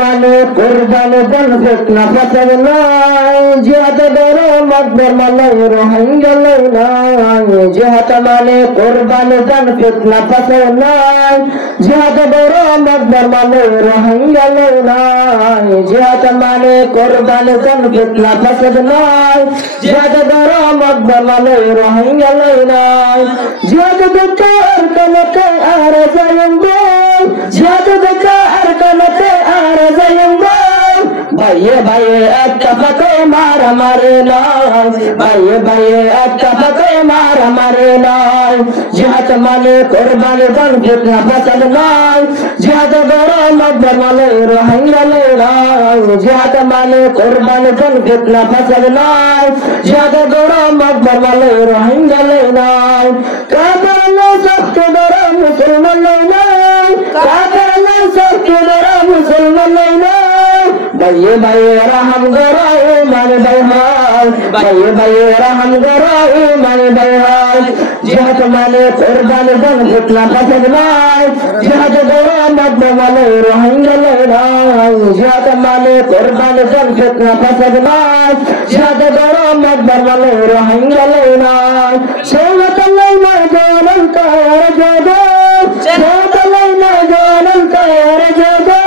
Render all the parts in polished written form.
মানে কোরবানি দেন ফিতনা ফাসাদ নাই, জিহাদ করো মকবর মালাই রোহিঙ্গা নাই। জিহাদ মানে কোরবানি দেন ফিতনা ফাসাদ নাই, জিহাদ করো মকবর মালাই রোহিঙ্গা নাই। জিহাদ মানে কোরবানি দেন ফিতনা ফাসাদ নাই, জিহাদ করো মকবর মালাই রোহিঙ্গা নাই। জিহাদ দেখো আর কলতে আর জায়ঙ্গো, জিহাদ দেখো আর কলতে আর জায়ঙ্গো। ভাইয়ে ভাইয়ে একটা মারা মারে নাই, ভাইয়ে ভাইয়ে একটা মারা মারে নাই। জিহাদ মানে কোরবানি দেন ফিতনা ফাসাদ নাই, জিহাদ করো মকবর মালাই রোহিঙ্গা নাই। জিহাদ মানে কোরবানি দেন ফিতনা ফাসাদ নাই, জিহাদ করো মকবর মালাই রোহিঙ্গা নাই। কাফের নাই সবকে ধরা মুসলমান নাই, কাফের নাই সবকে ধরা মুসলমান নাই। ভাইয়ে ভাইয়ে রহম করো ইমান ভাই হয়, ভাইয়ে ভাইয়ে রহম করো ইমান ভাই হয়। জিহাদ মানে কোরবানি দেন ফিতনা ফাসাদ নাই, জিহাদ করো মকবর মালাই রোহিঙ্গা নাই। জিহাদ মানে কোরবানি দেন ফিতনা ফাসাদ নাই, জিহাদ করো মকবর মালাই রোহিঙ্গা নাই। সেবতাল্লাই না জানাল কার জগো, সেবতাল্লাই না জানাল কার জগো।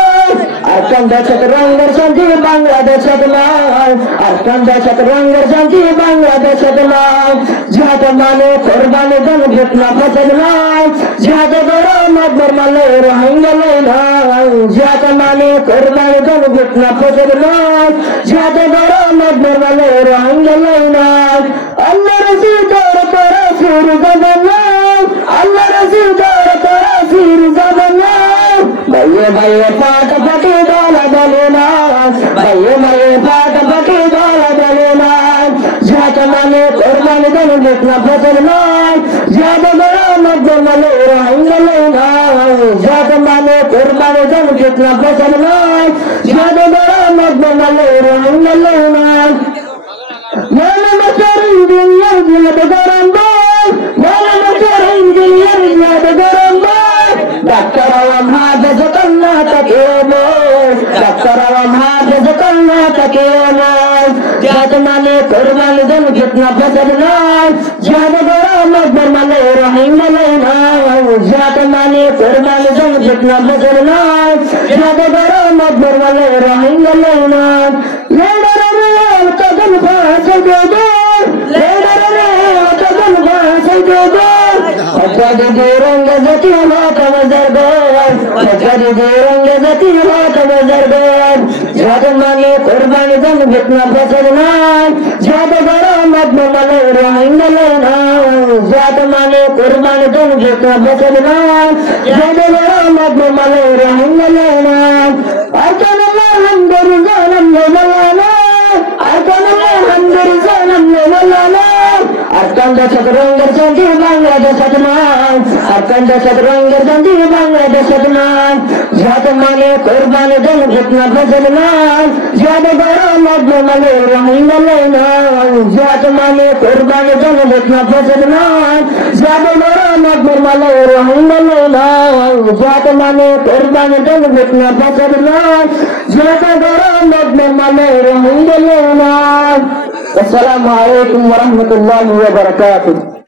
আরকান দেশত রঙের শান্তি বাংলাদেশত নাই, আরকান দেশত রঙের শান্তি বাংলাদেশত নাই। জিহাদ মানে কোরবানি দেন ফিতনা ফাসাদ নাই, জিহাদ করো মকবর মালাই রোহিঙ্গা নাই। জিহাদ মানে কোরবানি দেন ফিতনা ফাসাদ নাই, জিহাদ করো মকবর মালাই রোহিঙ্গা নাই। আল্লাহ রাসূল দর করা ফির জাবান, আল্লাহ রাসূল দর করা ফির জাবান। ভাইয়ে ভাইয়ে ফাটাফাটি দলা দলে না, ভাইয়ে ভাইয়ে ফাটাফাটি দলা দলে না। জিহাদ মানে কোরবানি দেন ফিতনা ফাসাদ নাই, জিহাদ করো মকবর মালাই রোহিঙ্গা নাই। জিহাদ মানে কোরবানি দেন ফিতনা ফাসাদ নাই, জিহাদ করো মকবর মালাই রোহিঙ্গা নাই। মালা মাসারিন দুনিয়ার জিহাদ গরম বল, মালা মাসারিন দুনিয়ার জিহাদ গরম বল। ডাক্তার আওয়াম হাফেজ কন্যা তাকে বল, ডাক্তার আওয়াম হাফেজ কন্যা তাকে বল। জিহাদ মানে কোরবানি দেন ফিতনা ফাসাদ নাই, জিহাদ করো মকবর মালাই রোহিঙ্গা নাই। জিহাদ মানে কোরবানি দেন ফিতনা ফাসাদ নাই, জিহাদ করো মকবর মালাই রোহিঙ্গা নাই। লেডারের কদম ফাঁসে দেবো, লেডারের কদম ফাঁসে দেবো। অজাদি রঙে জাতি মাতা মজারগর, অজাদি রঙে জাতি মাতা মজারগর। জিহাদ মানে কোরবানি দেন ফিতনা ফাসাদ নাই, জিহাদ করো মকবর মালাই রোহিঙ্গা নাই। জিহাদ মানে কোরবানি দেন ফিতনা ফাসাদ নাই, জিহাদ করো মকবর মালাই রোহিঙ্গা নাই। আরকান আল্লাহ হামদুর জালাম ওয়ালানা, আরকান আল্লাহ হামদুর জালাম ওয়ালানা। আরকান দেশত রঙের শান্তি বাংলাদেশত নাই, আরকান দেশত রঙের শান্তি বাংলাদেশত নাই। জিহাদ মানে কোরবানি দেন ফিতনা ফাসাদ নাই, জিহাদ করো মকবর মালাই রোহিঙ্গা নাই। জিহাদ মানে কোরবানি দেন ফিতনা ফাসাদ নাই, জিহাদ করো মকবর মালাই রোহিঙ্গা নাই। জিহাদ মানে কোরবানি দেন ফিতনা ফাসাদ নাই, জিহাদ করো মকবর মালাই রোহিঙ্গা নাই। আসসালামু আলাইকুম ওয়া রাহমাতুল্লাহি ওয়া বারাকাতুহু।